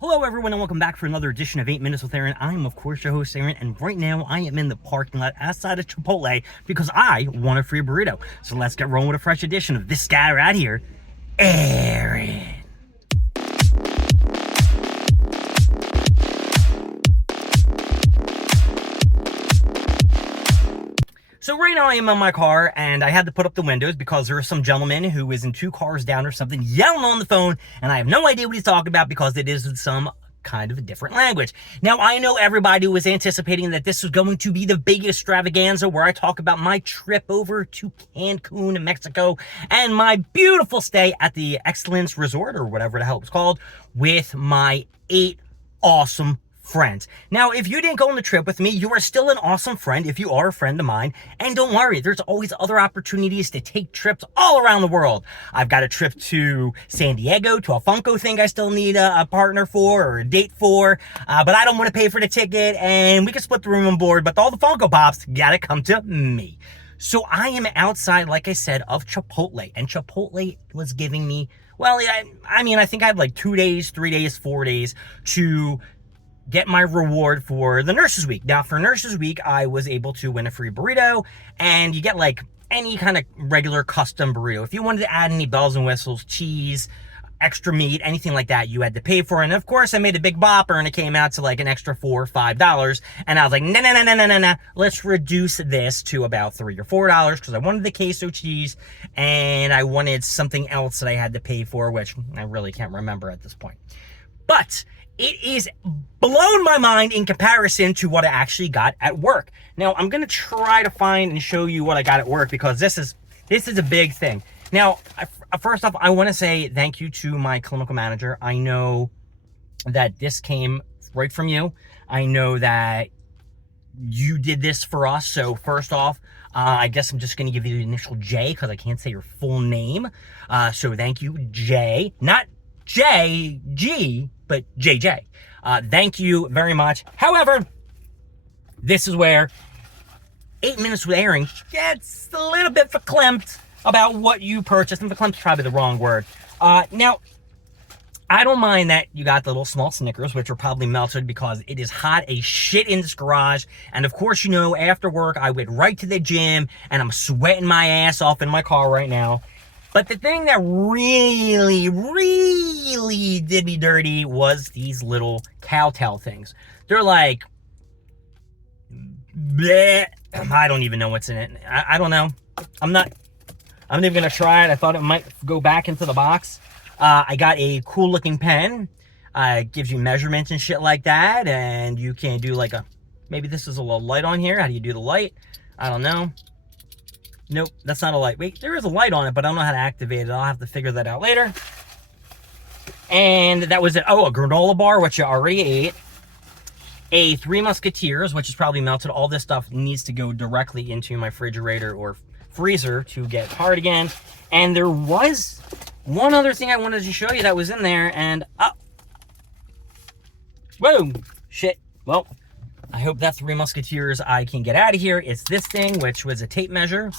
Hello everyone and welcome back for another edition of 8 Minutes with Aaron. I'm of course your host Aaron, and right now I am in the parking lot outside of Chipotle because I want a free burrito. So let's get rolling with a fresh edition of this guy right here, Aaron. So right now I am in my car and I had to put up the windows because there is some gentleman who is in two cars down or something yelling on the phone, and I have no idea what he's talking about because it is in some kind of a different language. Now I know everybody was anticipating that this was going to be the big extravaganza where I talk about my trip over to Cancun, Mexico, and my beautiful stay at the Excellence Resort, or whatever the hell it's called, with my 8 awesome friends. Now, if you didn't go on the trip with me, you are still an awesome friend if you are a friend of mine. And don't worry, there's always other opportunities to take trips all around the world. I've got a trip to San Diego, to a Funko thing I still need a partner for, or a date for, but I don't want to pay for the ticket, and we can split the room and board, but all the Funko Pops gotta come to me. So I am outside, like I said, of Chipotle, and Chipotle was giving me, well, I think I had like 2 days, 3 days, 4 days to get my reward for the Nurses Week. Now, for Nurses Week, I was able to win a free burrito, and you get like any kind of regular custom burrito. If you wanted to add any bells and whistles, cheese, extra meat, anything like that, you had to pay for it. And of course, I made a big bopper, and it came out to like an extra $4 or $5. And I was like, no. Let's reduce this to about $3 or $4 because I wanted the queso cheese, and I wanted something else that I had to pay for, which I really can't remember at this point. But it is blown my mind in comparison to what I actually got at work. Now, I'm going to try to find and show you what I got at work because this is a big thing. Now, first off, I want to say thank you to my clinical manager. I know that this came right from you. I know that you did this for us. So first off, I guess I'm just going to give you the initial J because I can't say your full name. So thank you, J. Not J.G., but JJ. Thank you very much. However, this is where 8 Minutes with Aaron gets a little bit verklempt about what you purchased. And verklempt is probably the wrong word. Now, I don't mind that you got the little small Snickers, which are probably melted because it is hot as shit in this garage. And of course, you know, after work, I went right to the gym, and I'm sweating my ass off in my car right now. But the thing that really did me dirty was these little cowtail things. They're like, bleh, I don't even know what's in it. I don't know. I'm not even going to try it. I thought it might go back into the box. I got a cool looking pen. It gives you measurements and shit like that. And you can do like maybe this is a little light on here. How do you do the light? I don't know. Nope, that's not a light. Wait, there is a light on it, but I don't know how to activate it. I'll have to figure that out later. And that was it. Oh, a granola bar, which you already ate. A Three Musketeers, which is probably melted. All this stuff needs to go directly into my refrigerator or freezer to get hard again. And there was one other thing I wanted to show you that was in there, and boom, shit. Well, I hope that Three Musketeers I can get out of here. It's this thing, which was a tape measure.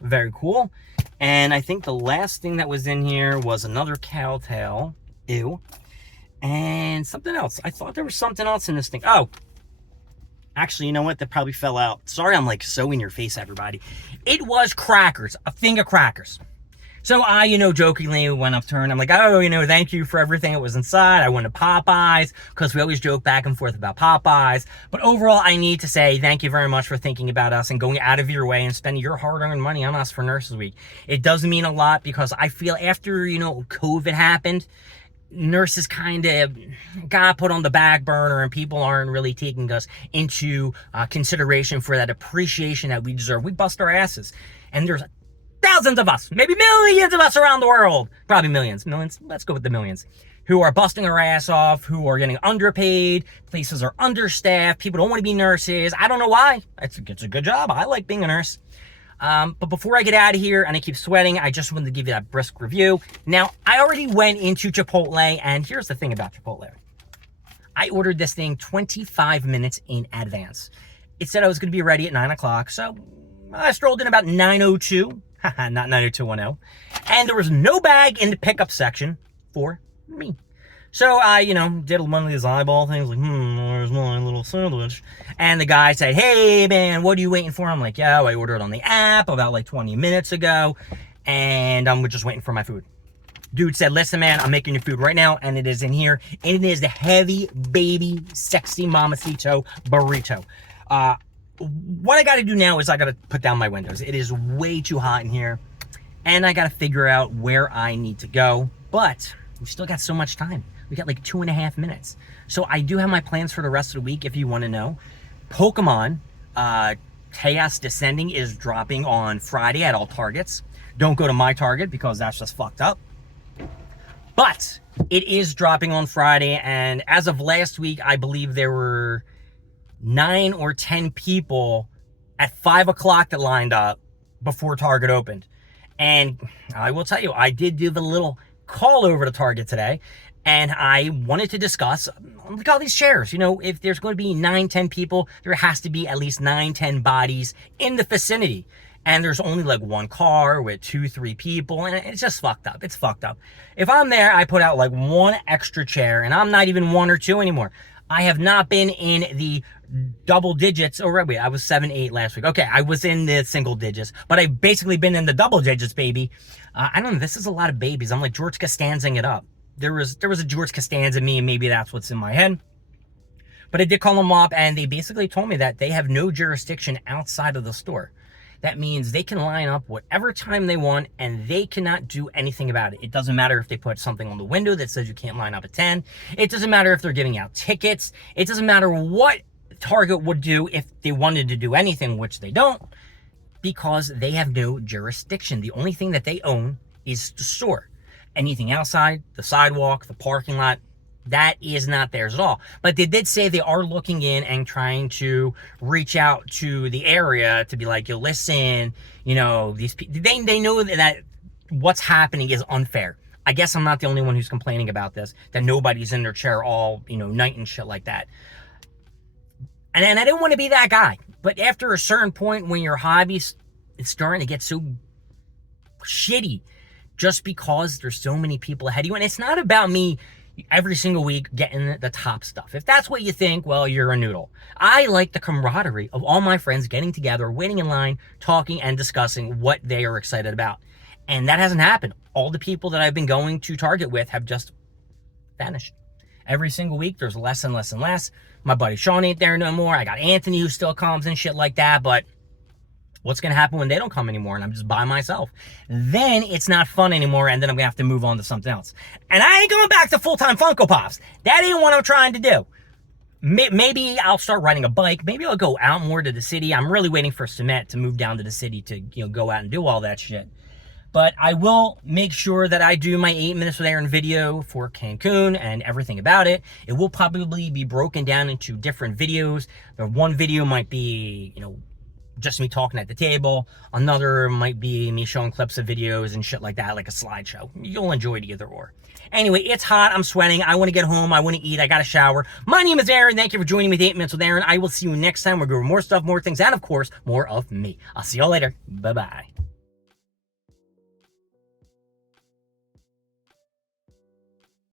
Very cool. And I think the last thing that was in here was another cowtail. Ew. And something else. I thought there was something else in this thing. Oh. Actually, you know what? That probably fell out. Sorry, I'm like so in your face, everybody. It was crackers. A thing of crackers. So I, jokingly went up to her and I'm like, oh, thank you for everything that was inside. I went to Popeyes because we always joke back and forth about Popeyes. But overall, I need to say thank you very much for thinking about us and going out of your way and spending your hard-earned money on us for Nurses Week. It does mean a lot because I feel after, COVID happened, nurses kind of got put on the back burner and people aren't really taking us into consideration for that appreciation that we deserve. We bust our asses. And there's thousands of us, maybe millions of us around the world, probably millions, let's go with the millions, who are busting our ass off, who are getting underpaid, places are understaffed, people don't want to be nurses. I don't know why. It's a good job. I like being a nurse. But before I get out of here and I keep sweating, I just wanted to give you that brisk review. Now, I already went into Chipotle, and here's the thing about Chipotle. I ordered this thing 25 minutes in advance. It said I was going to be ready at 9 o'clock, so I strolled in about 9:02. Not 90210. And there was no bag in the pickup section for me. So I, did one of these eyeball things, like, where's my little sandwich? And the guy said, hey, man, what are you waiting for? I'm like, yeah, I ordered on the app about like 20 minutes ago, and I'm just waiting for my food. Dude said, listen, man, I'm making your food right now, and it is in here. And it is the heavy, baby, sexy mamacito burrito. What I got to do now is I got to put down my windows. It is way too hot in here, and I got to figure out where I need to go. But we still got so much time. We got like 2.5 minutes. So I do have my plans for the rest of the week, if you want to know. Pokemon Chaos Descending is dropping on Friday at all Targets. Don't go to my Target because that's just fucked up. But it is dropping on Friday, and as of last week, I believe there were 9 or 10 people at 5 o'clock that lined up before Target opened. And I will tell you, I did do the little call over to Target today, and I wanted to discuss, look at all these chairs. If there's going to be 9, 10 people, there has to be at least 9, 10 bodies in the vicinity. And there's only like one car with 2, 3 people, and it's just fucked up. It's fucked up. If I'm there, I put out like one extra chair, and I'm not even 1 or 2 anymore. I have not been in the double digits. Wait, I was 7, 8 last week. Okay, I was in the single digits, but I've basically been in the double digits, baby. I don't know. This is a lot of babies. I'm like George Costanzing it up. There was a George Costanza me, and maybe that's what's in my head. But I did call them up, and they basically told me that they have no jurisdiction outside of the store. That means they can line up whatever time they want, and they cannot do anything about it. It doesn't matter if they put something on the window that says you can't line up at 10. It doesn't matter if they're giving out tickets. It doesn't matter what Target would do if they wanted to do anything, which they don't, because they have no jurisdiction. The only thing that they own is the store. Anything outside, the sidewalk, the parking lot, that is not theirs at all. But they did say they are looking in and trying to reach out to the area to be like, yo, listen, these people, they know that what's happening is unfair. I guess I'm not the only one who's complaining about this, that nobody's in their chair all, night and shit like that. And I didn't want to be that guy. But after a certain point, when your hobby is starting to get so shitty, just because there's so many people ahead of you, and it's not about me every single week getting the top stuff. If that's what you think, well, you're a noodle. I like the camaraderie of all my friends getting together, waiting in line, talking and discussing what they are excited about. And that hasn't happened. All the people that I've been going to Target with have just vanished. Every single week, there's less and less and less. My buddy Sean ain't there no more. I got Anthony who still comes and shit like that, but what's going to happen when they don't come anymore and I'm just by myself? Then it's not fun anymore, and then I'm going to have to move on to something else. And I ain't going back to full-time Funko Pops. That ain't what I'm trying to do. Maybe I'll start riding a bike. Maybe I'll go out more to the city. I'm really waiting for Cement to move down to the city to go out and do all that shit. But I will make sure that I do my 8 minutes with Aaron video for Cancun and everything about it. It will probably be broken down into different videos. The one video might be, just me talking at the table. Another might be me showing clips of videos and shit like that, like a slideshow. You'll enjoy it either or. Anyway, it's hot. I'm sweating. I want to get home. I want to eat. I got to shower. My name is Aaron. Thank you for joining me with 8 Minutes with Aaron. I will see you next time. We'll go over more stuff, more things, and of course, more of me. I'll see y'all later. Bye-bye.